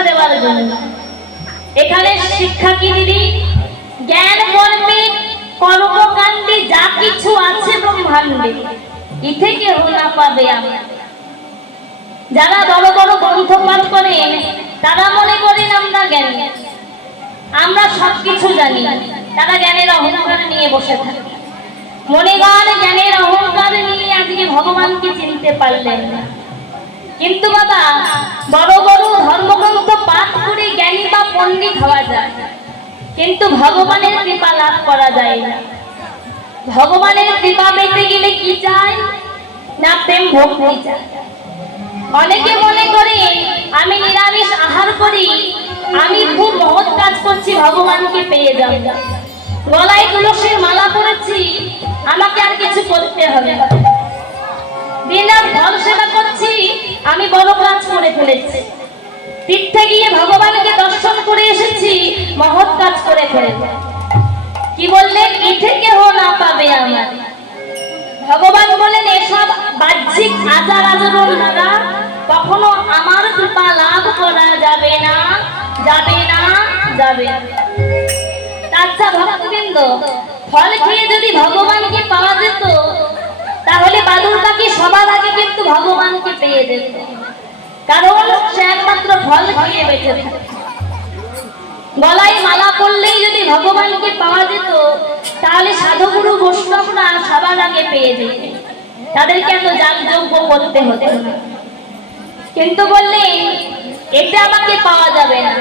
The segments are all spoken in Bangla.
শিক্ষা দেওয়ার জন্য। এখানে শিক্ষা কি দিদি জ্ঞান কর্মী কর্মকাণ্ডে যা কিছু আছে ব্রহ্মাণ্ডে ই থেকে না পাবে আমি যারা বড় বড় গ্রন্থ পাঠ করেন তারা মনে করেন আমরা জ্ঞানী। আমরা সবকিছু জানি, তারা জ্ঞানের অহংকার নিয়ে বসে থাকে। মনে কর জ্ঞানের অহংকার নিয়ে আজকে ভগবানকে চিনতে পারলেন না। কিন্তু বাবা, বড় বড় ধর্মগ্রন্থ পাঠ করে জ্ঞানী বা পণ্ডিত হওয়া যায়। কিন্তু ভগবানের কৃপা লাভ করা যায় না। ভগবানের কৃপা পেতে গেলে কি চাই? না প্রেম ভক্তি চাই। অনেকে মনে করে, আমি নিরামিষ আহার করি, আমি খুব মহৎ কাজ করছি, ভগবানকে পেয়ে যাব। গলায় তুলসীর মালা পরেছি, আমাকে আর কিছু করতে হবে না। বিনা ফল সেবা করছি, আমি বড় কাজ করে ফেলেছি। তীর্থে গিয়ে ভগবানকে দর্শন করে এসেছি, মহৎ কাজ করে ফেলেছি। কি বললেন ইথে কেহ না পাবে আমার। ভগবান বলেন, এসব বাহ্যিক আচার আচরণ দ্বারা কখনো আমার কৃপা লাভ করা যাবে না যাবে না, যাবে। আচ্ছা ভক্তবৃন্দ, ফল খেয়ে যদি ভগবানকে পাওয়া যেত তাহলে বাদুর পাখি সবার আগে কিন্তু ভগবানকে পেয়ে যেত কারণ সে একমাত্র ফল খেয়ে বেঁচে গলায় মালা পড়লেই যদি ভগবানকে পাওয়া যেত, তাহলে সাধুগুরু বৈষ্ণবরা সবার আগে পেয়ে যেত। তাদেরকে এত যাগযজ্ঞ করতে হতো না। কিন্তু বললেন এটা আমাকে পাওয়া যাবে না।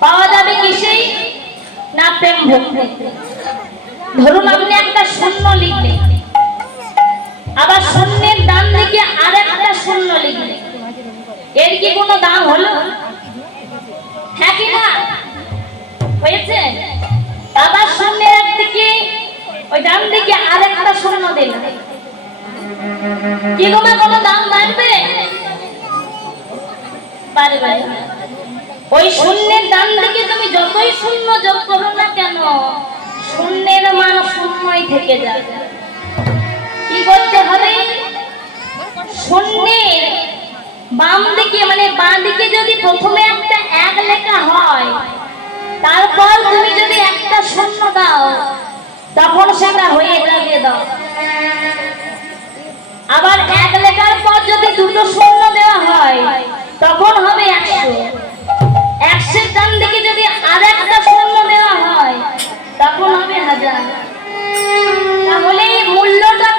পাওয়া যাবে কিসেই না প্রেম ভক্তি। ধরুন আপনি একটা শূন্য লিখলেন। আবার শূন্যের দাম দিকে আর একটা শূন্য লিখলেন এর কি কোনো দাম হলো? হ্যাঁ কি না? হয়েছে? আবার শূন্যের একদিকে, ওই ডান দিকে আর একটা শূন্য দিল কি তোমার কোনো দাম বাড়বে। ওই শূন্যের ডান দিকে তুমি যতই শূন্য যোগ করো না কেন শূন্যের মান শূন্যই থেকে যাবে। কি করতে হবে। শূন্যের বাম দিকে মানে বাঁ দিকে যদি প্রথমে একটা এক লেখা হয়, তারপর তুমি যদি একটা শূন্য দাও, তখন সেটা হয়ে যাবে দাও। আবার এক লেখার পর যদি দুটো শূন্য দেওয়া হয়, তখন হবে একশো। একশোর ডান দিকে যদি আর একটা শূন্য দেওয়া হয়, তখন হবে হাজার। তাহলে মূল্যটা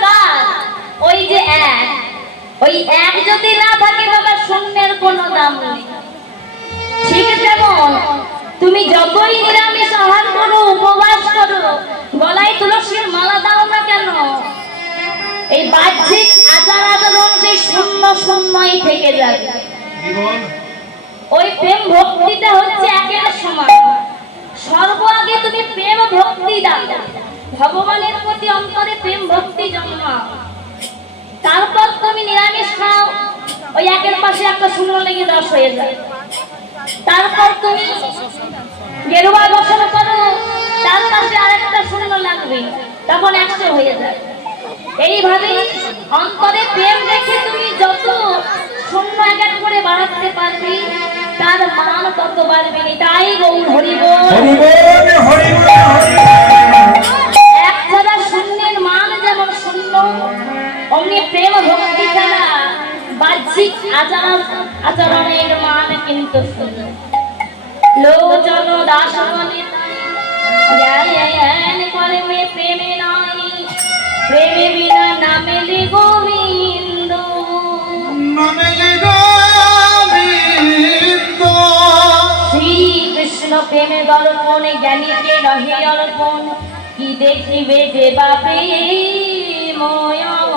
এক। ওই এক যদি না থাকে বাবা, শূন্যের কোনো দাম নেই। ঠিক যেমন তুমি যতই নিরামিষ আহার করো, উপবাস করো, গলায় তুলসীর মালা দাও না কেন? এই বাহ্যিক আচার আচরণ সেই শূন্য শূন্যই থেকে যাবে। ওই প্রেম ভক্তিটা হচ্ছে একের সমান। সর্ব আগে তুমি প্রেম ভক্তি দাও। ভগবানের প্রতি অন্তরে প্রেম ভক্তি জন্মাও। তারপর তুমি নিরামিষ খাও। ওই একের পাশে একটা শূন্য লেগে দশ হয়ে যায়। তারপর তুমি গেরুয়া বসন করো। তার পাশে আরেকটা শূন্য লাগবে। তখন একশো হয়ে যায়। এইভাবে অন্তরে প্রেম রেখে তুমি যত শূন্য এক এক করে বাড়াতে পারবি তার মান তত বাড়বে তাই গৌর হরিব। এক ছাড়া শূন্যের মান যেমন শূন্য অমনি প্রেম ভক্তি ছাড়া বাহ্যিক আচার আচরণের মান কিন্তু লোচন দাস কর্মে প্রেমে নাই। প্রেমে বিনা নামে গোবিন্দ। নামে যে শ্রী কৃষ্ণ প্রেমে দর্পণ জ্ঞানীকে রহে অর্পণ। কি দেখিবে যে বাপে ময়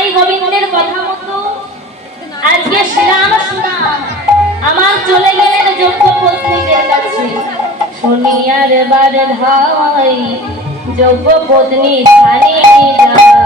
ভাই গোবিন্দের কথা মতো আজকে শিলাম সুনাম। আমার চলে গেলেন যোগ্য পত্নীদের কাছে। শুনিয়ার বার ধাই যোগ্য পত্নী স্থানে যায়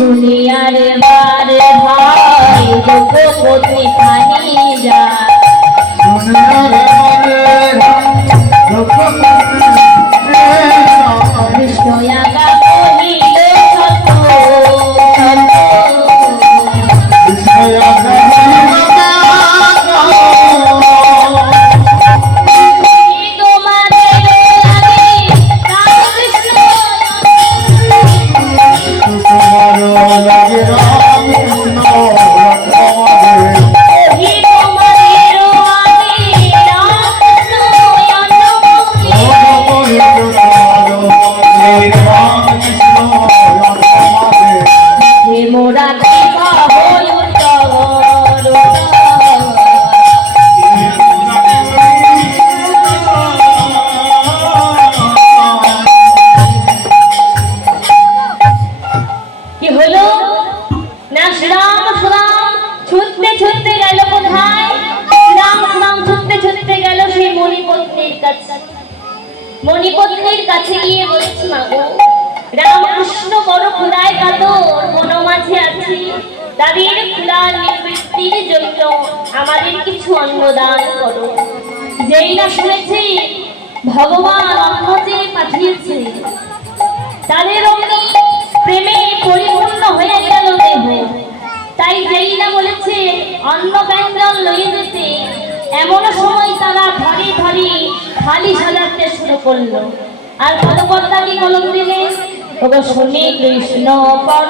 শুনিয়ার বারে ভাই জন্মপত্নী স্থানে যায়। রঘুপতি কহিল মণিপত্নীর কাছে গিয়ে বলছি মাগো রামকৃষ্ণ বড় ক্ষুদায় কাতর, বন মাঝে আছি। তাদের ক্ষুদার নিবৃত্তির জন্য আমাদের কিছু অন্নদান করো। যেই না শুনেছি, ভগবান অন্ন পাঠিয়েছে, তাদের অমনি প্রেমে পরিপূর্ণ হয়ে গেল দেহ। তাই যেই না বলেছে, অন্ন ব্যঞ্জন লইয়ে যেতে, এমন সময় তারা ধরে ধরে থালি সাজাতে শুরু করল। আর পদকর্তা কি কলম দিলে শুনি কৃষ্ণ পর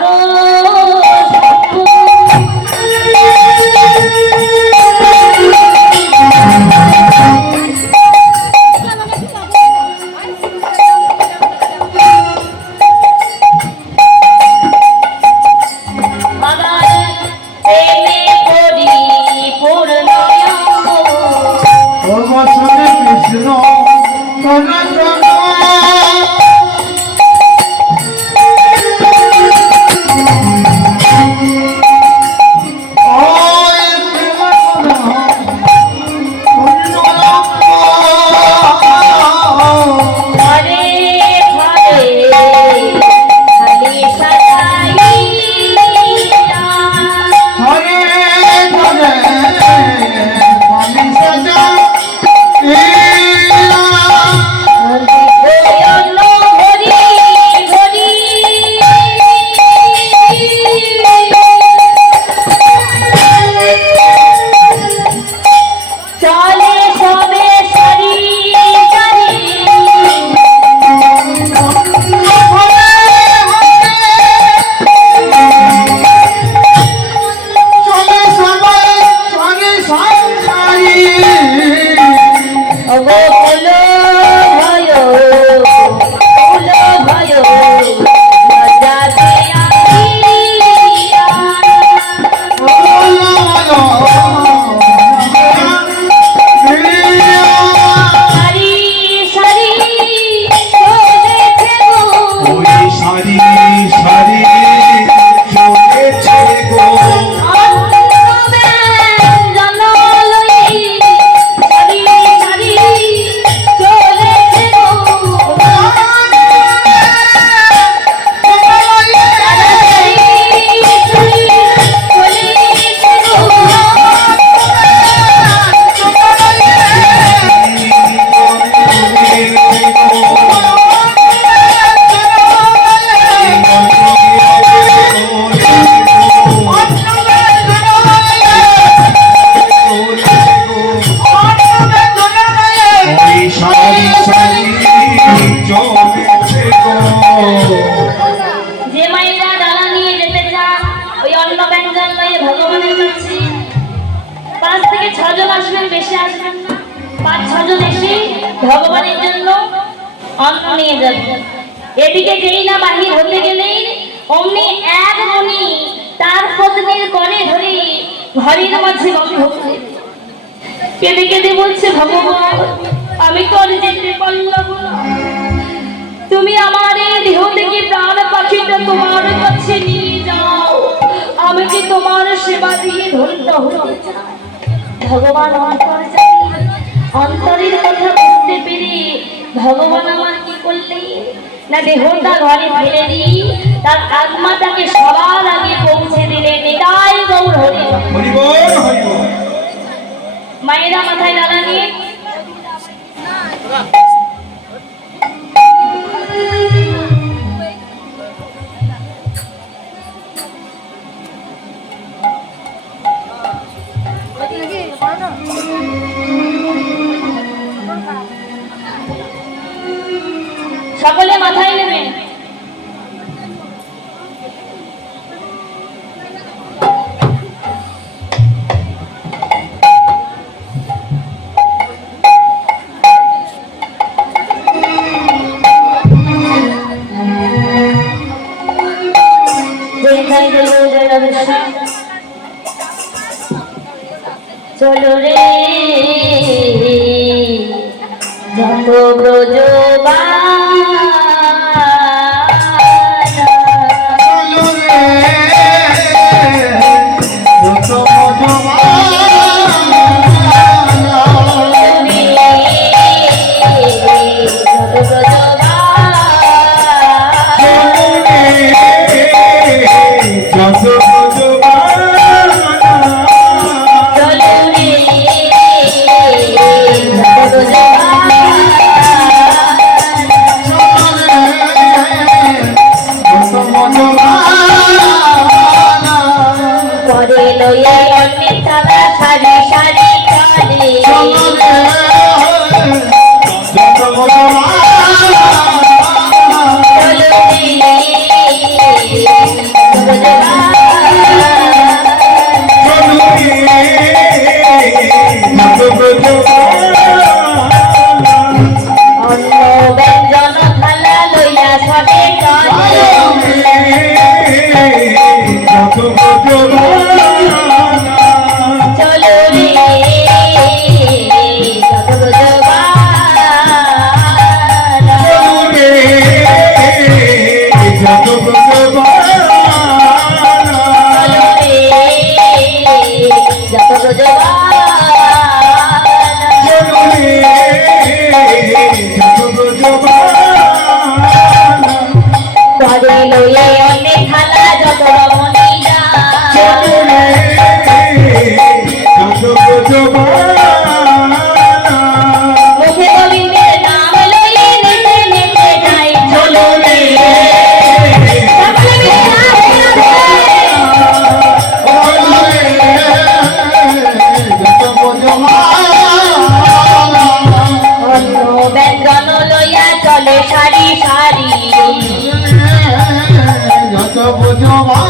পাঁচ থেকে ছজন আসবেন, বেশি আসবেন না। পাঁচ, ছজন এসে ভগবানের জন্য অন্ন নিয়ে যাবেন। এদিকে যেই না বাহির হতে গেলেই অমনি এক মনি তার পত্নীর করে ধরে ঘরের মাঝে বন্ধ করে কেঁদে কেঁদে বলছে, ভগবান, আমি তো আর যেতে পারলাম তুমি আমার এই দেহ থেকে প্রাণ পাখিটা তোমার কাছে নিয়ে যাও। আমি কি তোমার সেবা দিয়ে ধন্য হতে চাই? ভগবান অন্তর জানি অন্তরের কথা বুঝতে পেরে ভগবান আমার কি করলে না দেহটা ঘরে ফেলে দিই তার আত্মাটাকে সবার আগে পৌঁছে দিলে নিতাই গৌর হরি মায়েরা মাথায় ডালা সকলে মাথায় নেবেন। অন্ন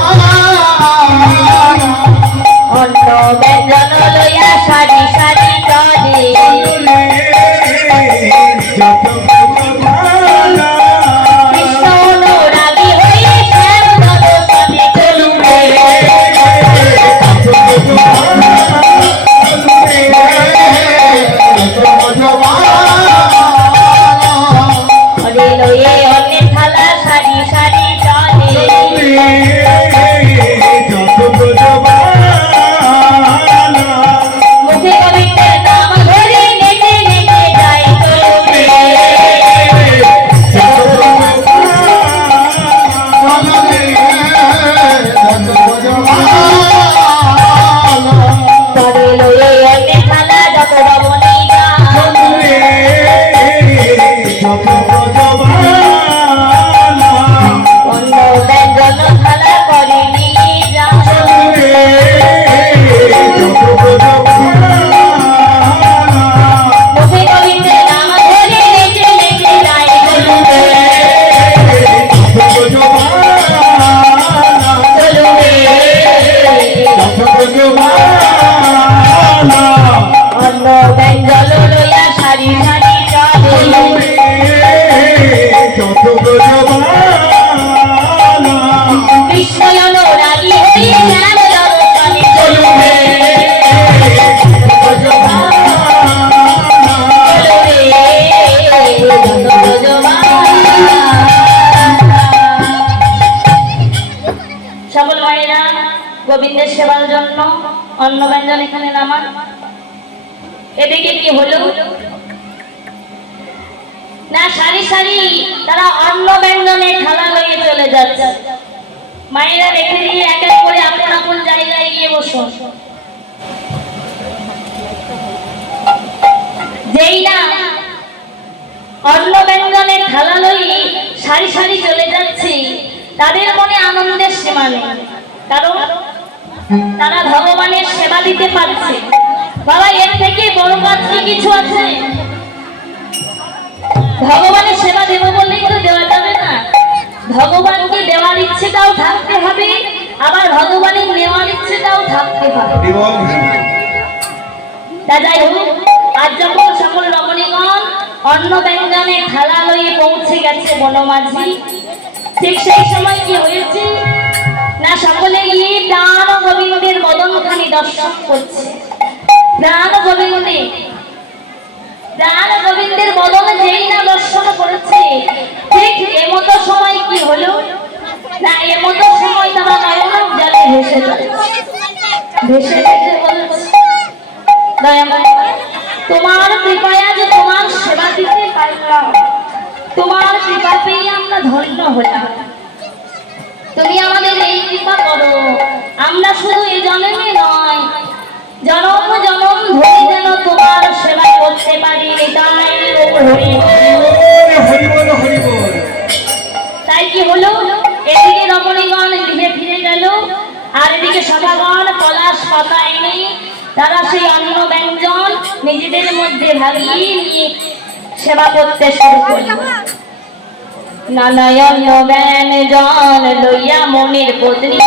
এদিকে কি হলো? না, সারি সারি, তারা অন্ন ব্যঞ্জনে থালা লইয়ে চলে যাচ্ছে। মায়েরা রেখে দিয়ে এক এক আপন আপন জায়গায় গিয়ে বসুন। যেই না, অন্ন ব্যঞ্জনে থালা লই সারি সারি চলে যাচ্ছে, তাদের মনে আনন্দের সীমা নেই। কারণ তারা ভগবানের সেবা দিতে পারছে। বাবা এর থেকে বড় কাজ কি কিছু আছে? ভগবানের সেবা দেবো বললেই তো দেওয়া যাবে না। ভগবানকে দেওয়ার ইচ্ছেটাও থাকতে হবে আবার ভগবানের নেওয়ার ইচ্ছেটাও থাকতে হবে। তা যাই হোক আজ যখন সকল রমণীগণ অন্ন ব্যঞ্জনে থালা লইয়ে পৌঁছে গেছে বনমাঝি ঠিক সেই সময় কি হয়েছে? না, সকলে গিয়ে প্রাণ গোবিন্দের বদনখানি দর্শন করছে। প্রাণ গোবিন্দে, প্রাণ গোবিন্দের বদন যেই না দর্শন করেছে, ঠিক এমতো সময় কি হলো? না, এমতো সময় তারা নয়ন জলে ভেসে ভেসে ভেসে বলছে তোমার কৃপায় আজ তোমার সেবা দিতে পারলাম। তোমার কৃপা পেয়ে আমরা ধন্য হলাম। তুমি আমাদের এই কৃপা করো। আমরা শুধু এই জন্মে নয় জনম জনম ধরে যেন তোমার সেবা করতে পারি, তাই কি হলো? এদিকে রমণীগণ গৃহে ফিরে গেল, আর এদিকে সভাগণ পলাশ পাতা এনে তারা সেই অন্ন ব্যঞ্জন নিজেদের মধ্যে ভাবিয়ে নিয়ে সেবা করতে শুরু করল। নানায়ন ব্যঞ্জন লইয়া মনির পত্নী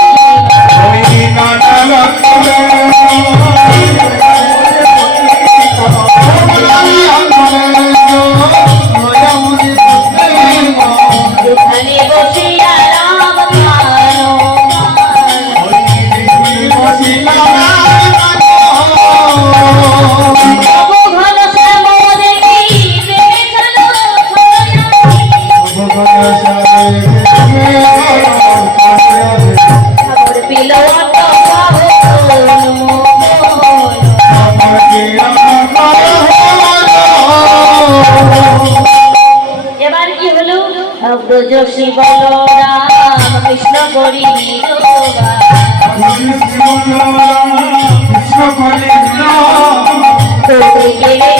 অগ্রজশী বলরাম কৃষ্ণ করি তোকে গেলিয়া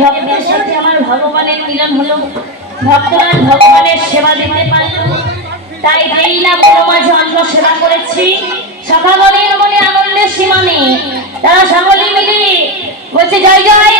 ভক্তের সাথে আমার ভগবানের মিলন হলো। ভক্তরা ভগবানের সেবা দিতে পারল তাই যেই না বড় মাঝে অন্ন সেবা করেছি সকালের মনে আনন্দের সীমা নেই। তারা সকলে মিলে বলছে, জয় জয়